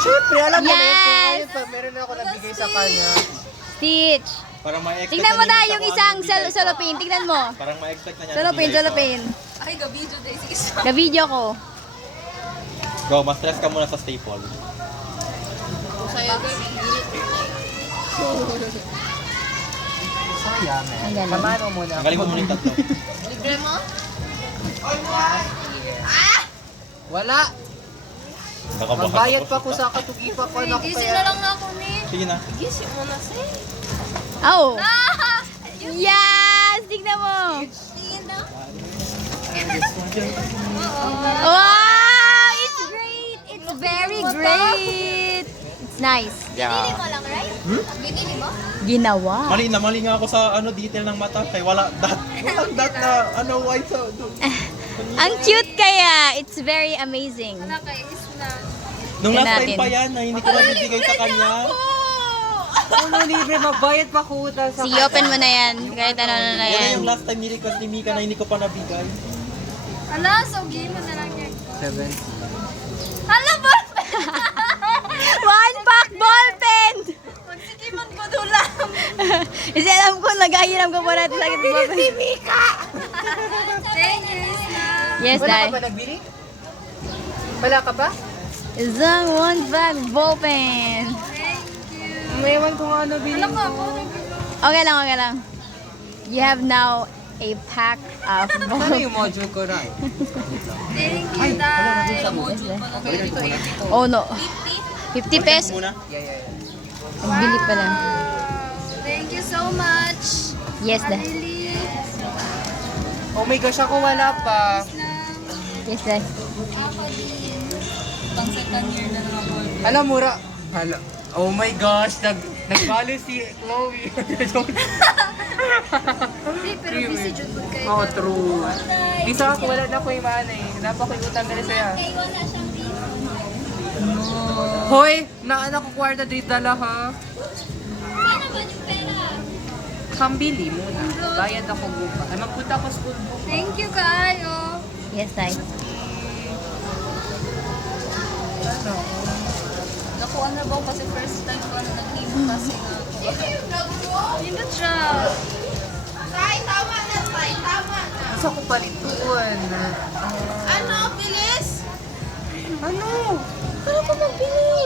Siyempre, alam mo na yun. Yes! Meron na ako nabigay sa kanya. Stitch. Parang ma-expect Tingnan mo na niya yung kung isang anong bigay ko. salopin. Tingnan mo. Parang ma-expect na niya. Salopin, salopin. Ay, ga-video day. Sige, Ga-video ko. Go, ma-stress ka muna sa staple. sa'yo, baby. Sayang. Ang galing. Kamano muna. Ang galing mo muna yung tatlo. Libre mo? Wala. Nakabaka Magbayad ako. pa ko sa katugipa ko. Anak Gising na lang na ako ni. Sige na. Gising mo na, sis. Oh. Ah! Yes! Tingnan mo. Tingin na. Wow! It's great! It's very great! It's nice. Binili mo lang, right? Binili mo? Ginawa. Mali nga ako sa detail ng mata. Kaya wala dot na white sa... Ang cute kaya. It's very amazing. Nakaiis na. Nung Tingnan last time natin. pa yan, na hindi ko nabibigay sa kanya. Ano libre, magbayad pa ko utang sa Sige, open mo na yan. Kahit ano na Wala yan. yung last time ni-request ni Mika na hindi ko pa nabigay. Hala, so game mo na lang yan. 7. Hala, ball One pack ball pen! Magsikiman ko dulam. Kasi alam ko, nag-ahiram ko pa natin sa akin ball pen. Thank you, Isna. Yes, Wala Dad. ka ba nagbili? Wala ka ba? Isang one pack ball pen. May ewan ko nga nabili Alam mo ako, Okay lang, okay lang. You have now a pack of ball Ano yung module ko na? thank you, Dad. Okay, dito 80 Oh no. 50 pesos. Muna. Yeah. Nagbili pa lang. Thank you so much. Yes, Dad. Really. Oh my gosh, ako wala pa. Yes, Dad. Ako din. Pang second year na lang ako. Alam, mura. Hala. Oh my gosh, nag-follow si Chloe. Hindi, pero busy jud po kayo. Oh, true. Bisa ako, wala na ko yung mana eh. Dapat ko yung utang nila sa'yo. Kaya wala siyang reason. Hoy, naanak ko kwarta dito dala ha. Sana ba yung pera? Kambili muna. Bayad ako gupa. Ay, magpunta ako school mo. Thank you, kayo. Yes, Dad. Ano? Nakuha na ba kasi first time ko na nag-imo kasi nga ako. Hindi siya. Gusto ko palituan. Ano, bilis? Ano? Ano ko magbili?